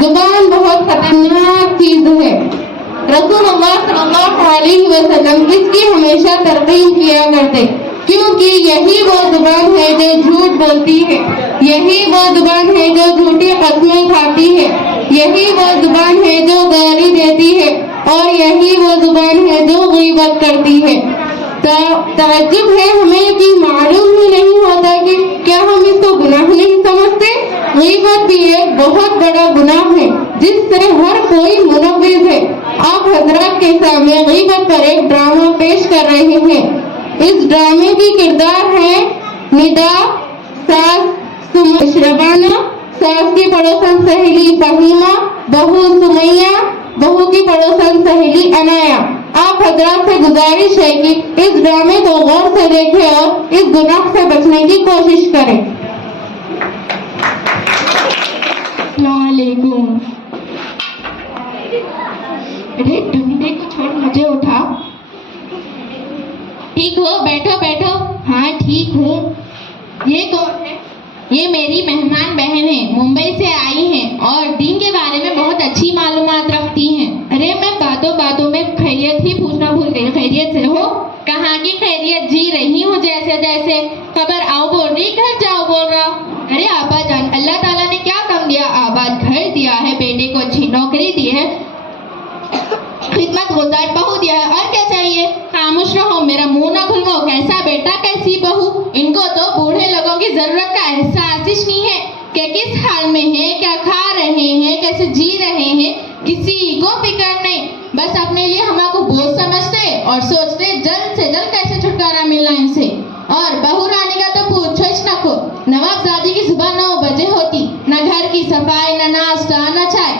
जुबान बहुत खतरनाक चीज है। रसूलुल्लाह सल्लल्लाहु अलैहि वसल्लम इसकी हमेशा तरकीब किया करते, क्योंकि यही वो जुबान है जो झूठ बोलती है, यही वो जुबान है जो झूठी कस्में खाती है, यही वो जुबान है जो गाली देती है, और यही वो जुबान है जो गीबत करती है। ताज्जुब है हमें कि मालूम ही नहीं होता कि क्या हम इसको गुनाह नहीं समझते। गीबत भी एक बहुत बड़ा गुनाह है जिससे हर कोई मुनव्विज़ है। आप हजरत के सामने गीबत पर एक ड्रामा पेश कर रहे हैं। इस ड्रामे की किरदार है निदा, सास शबाना, सास की पड़ोसन सहेली फहीमा, बहू सुमैया, बहू की पड़ोसन सहेली अनाया। आप हजरत से गुजारिश है कि इस ड्रामे को गौर से देखें और इस गुनाह से बचने की कोशिश करें। अस्सलाम वालेकुम। अरे डंडे को छोड़ मुझे उठा। ठीक हो? बैठो बैठो। हाँ ठीक हूँ। ये कौन है? ये मेरी मेहमान बहन है, मुंबई से आई हैं और दीन के बारे में बहुत अच्छी मालूमात रखती हैं। अरे मैं बातों बातों में खैरियत ही पूछना भूल गई। खैरियत से हो? कहाँ की खैरियत, जी रही हूँ जैसे तैसे। खबर आओ बोल रही, घर जाओ बोल रहा। अरे आबा जान, अल्लाह ताला ने क्या कम दिया? आबाद घर दिया है, बेटे को अच्छी नौकरी दी है, खिदमत गुजार बहू दिया है, और क्या चाहिए? खामोश रहो, मेरा मुंह ना खुलवाओ। कैसा बेटा कैसी बहू, इनको तो बूढ़े लोगों की जरूरत का एहसास ही नहीं है कि किस हाल में है, क्या खा रहे हैं, कैसे जी रहे हैं, किसी को फिक्र नहीं। बस अपने लिए हमारे बोझ समझते और सोचते जल्द से जल्द कैसे छुटकारा मिलना इनसे। और बहू रानी का तो पूछो ही न को। नवाबजादी की सुबह 9 बजे होती, न घर की सफाई, न नाश्ता, न चाय।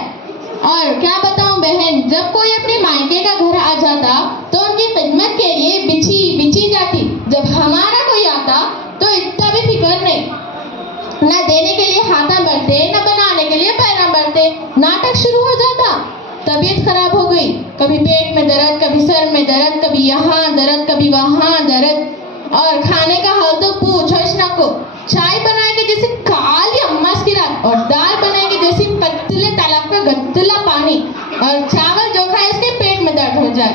और क्या बताऊं बहन, जब कोई अपने मायके का घर आ जाता तो उनकी खिदमत के लिए बिछी जाती। जब हमारा कोई आता तो इतना भी फिक्र नहीं, न देने के लिए हाथा बढ़ते, न बनाने के लिए पैरा बढ़ते। नाटक शुरू हो जाता। तबीयत खराब हो गई, कभी पेट में दर्द, कभी सर में दर्द, कभी यहाँ दर्द, कभी वहाँ दर्द। और खाने का हाल तो पूछो ही न को। चाय बनाएगी जैसे काली अम्मास की रात, और दाल बनाएगी जैसे पतले तालाब का गद्दला पानी, और चावल जो खाए उसके पेट में दर्द हो जाए।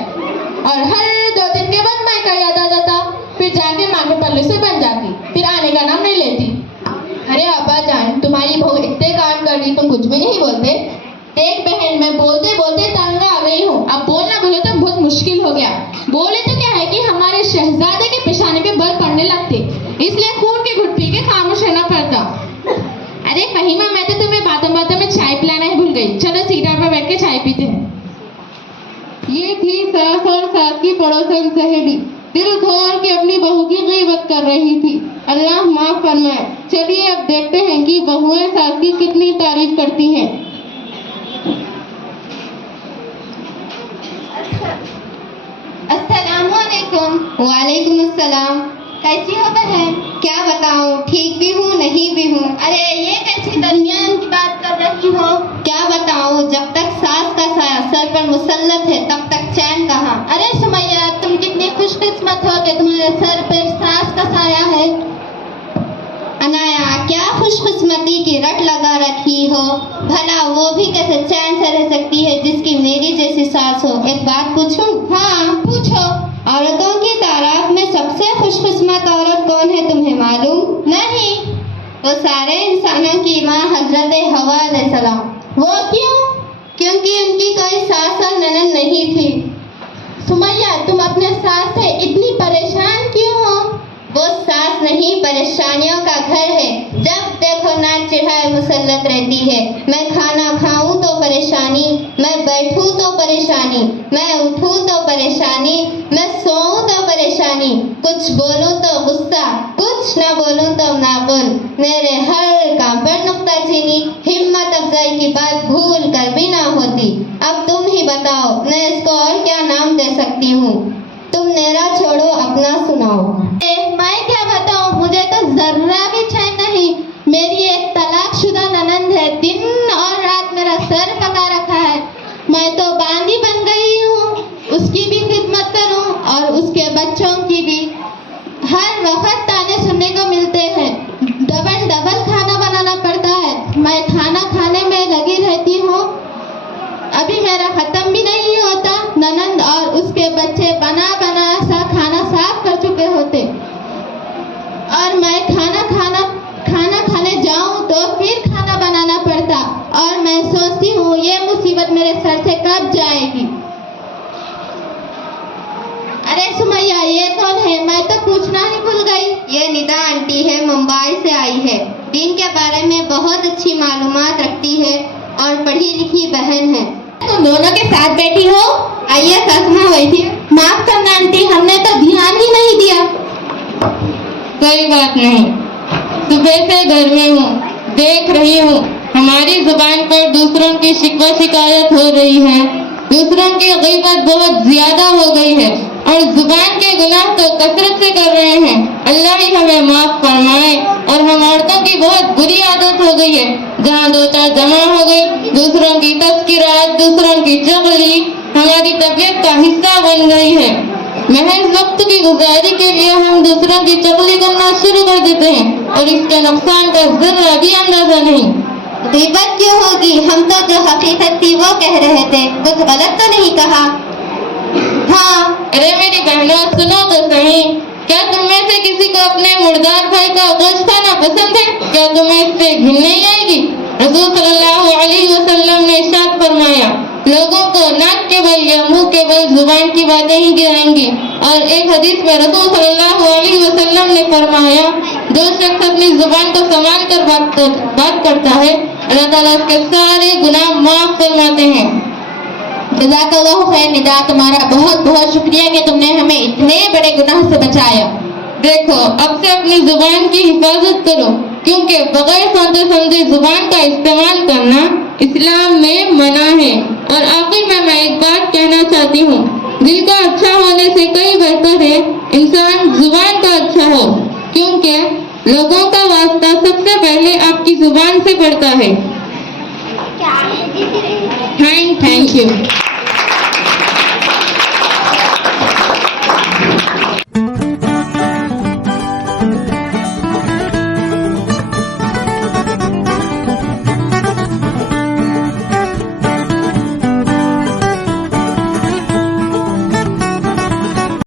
और हर 2 दिन के बाद मायका याद आ जाता, फिर जाके माँ के पल्ले से बन जाती, फिर आने का नाम नहीं लेती। अरे अब्बा जान, तुम्हारी बहू इतने काम कर रही, तुम कुछ भी नहीं बोलते? देख बहन, मैं बोलते बोलते तंग आ गई हूँ। अब बोलना बोले तो बहुत मुश्किल हो गया। बोले तो क्या है कि हमारे शहजादे के पेशाने पे बल पड़ने लगते, इसलिए खून के घुट पी के खामोश रहना पड़ता। अरे फहीमा, मैं तो तुम्हें बातों बातों में चाय पिलाना ही भूल गई। चलो सीढ़ी पर बैठ के चाय पीते हैं। ये थी सास और सास की पड़ोसन सहेली, दिल खोल के अपनी बहू की गीबत कर रही थी। अल्लाह माफ फरमाए। चलिए अब देखते हैं कि बहुएं सास की कितनी तारीफ करती हैं। अस्सलामुअलैकुम। वालेकुम अस्सलाम। कैसी हो बहन? क्या बताऊं, ठीक भी हूँ नहीं भी हूँ। अरे ये कैसी दरमियान की बात कर रही हो? क्या बताऊं, जब तक सास का साया सर पर मुसल्लत है तब तक चैन कहाँ। अरे सुमैया, तुम कितनी खुशकिस्मत हो कि तुम्हारे सर पर सास का साया है। अनाया, क्या खुशकिस्मती की रट लगा रखी हो। भला वो भी कैसे चैन से रह सकती है जिसकी मेरी जैसी सास हो। एक बात पूछूं? हाँ पूछो। औरतों की ताराफ में सबसे खुशकिस्मत औरत कौन है, तुम्हें मालूम? नहीं। तो सारे इंसानों की माँ हजरत हवा अलैहिस्सलाम। वो क्यों? क्योंकि उनकी कोई सास और ननद नहीं थी। सुमैया, तुम अपने सास से इतनी परेशान क्यों हो? वो सास नहीं, परेशानियों का घर है। जब देखो नाच चिढ़ाए मुसल्लत रहती है। मैं खाना खाऊं तो परेशानी, मैं बैठूं तो परेशानी, मैं उठूं तो परेशानी, मैं सोऊं तो परेशानी, कुछ बोलूं तो गुस्सा, कुछ ना बोलूं तो नागुल। मेरे हर काम पर नुक्ताचीनी, हिम्मत अफजाई की बात भूल कर भी ना होती। अब तुम ही बताओ, मैं इसको और क्या नाम दे सकती हूँ? तुम मेरा छोड़ो, अपना सुनाओ। मैं क्या बताऊं, मुझे तो जर्रा भी चैन नहीं। मेरी एक तलाकशुदा ननंद है, दिन और रात मेरा सर पका रखा है। मैं तो बांदी बन गई हूँ, उसकी भी खिदमत करूँ और उसके बच्चों की भी। हर वक्त ताने सुनने को मिलते हैं, डबल डबल खाना बनाना पड़ता है। मैं खाना खाने में लगी रहती हूँ पूछना ही भूल गई। یہ ندا آنٹی ہے، ممبئی سے آئی ہے، دین کے بارے میں بہت اچھی معلومات رکھتی ہے اور پڑھی لکھی بہن ہے۔ تم دونوں کے ساتھ بیٹھی ہو؟ آئیے ساسما بیٹھیے۔ معاف کرنا آنٹی، ہم نے تو دھیان ہی نہیں دیا۔ کوئی بات نہیں، صبح سے گھر میں ہوں، دیکھ رہی ہوں ہماری زبان پر دوسروں کی شکوہ شکایت ہو رہی ہے، دوسروں کی غیبت بہت زیادہ ہو گئی ہے اور زبان کے گناہ تو کثرت سے کر رہے ہیں۔ اللہ ہی ہمیں معاف فرمائے۔ اور ہم عورتوں کی بہت بری عادت ہو گئی ہے، جہاں دو چار جمع ہو گئی، دوسروں کی تذکرات، دوسروں کی چغلی ہماری طبیعت کا حصہ بن گئی ہے۔ محض وقت کی گزاری کے لیے ہم دوسروں کی چغلی کرنا شروع کر دیتے ہیں اور اس کے نقصان کا ذرہ بھی اندازہ نہیں۔ غیبت کیوں ہوگی؟ ہم تو جو حقیقت تھی وہ کہہ رہے تھے، کچھ غلط تو نہیں کہا؟ ہاں، ارے میری بہنوں سنو تو صحیح، کیا تم میں سے کسی کو اپنے مردار بھائی کا گوشت کھانا پسند ہے؟ کیا تمہیں اس سے گھن نہیں آئے گی؟ رسول صلی اللہ علیہ وسلم نے ارشاد فرمایا، لوگوں کو ناک کے بل یا منہ کے بل زبان کی باتیں ہی گرائیں گی۔ اور ایک حدیث میں رسول صلی اللہ علیہ وسلم نے فرمایا، جو شخص اپنی زبان کو سنبھال کر بات کرتا ہے، اللہ تعالیٰ اس کے سارے گناہ معاف فرماتے ہیں۔ جزاک اللہ خیر ندا، تمہارا بہت بہت شکریہ کہ تم نے ہمیں اتنے بڑے گناہ سے بچایا۔ دیکھو، اب سے اپنی زبان کی حفاظت کرو، کیونکہ بغیر سوچے سمجھے زبان کا استعمال کرنا اسلام میں منع ہے۔ اور آخر میں ایک بات کہنا چاہتی ہوں، دل کا اچھا ہونے سے کئی بہتر ہے انسان زبان کا اچھا ہو، کیونکہ لوگوں کا واسطہ سب سے پہلے آپ کی زبان سے پڑتا ہے۔ Thank you.